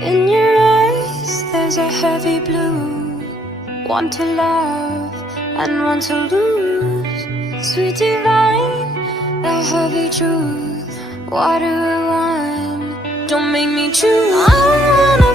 In your eyes, there's a heavy blue. One to love and one to lose. Sweet divine, the heavy truth. What do I want? Don't make me choose. I wanna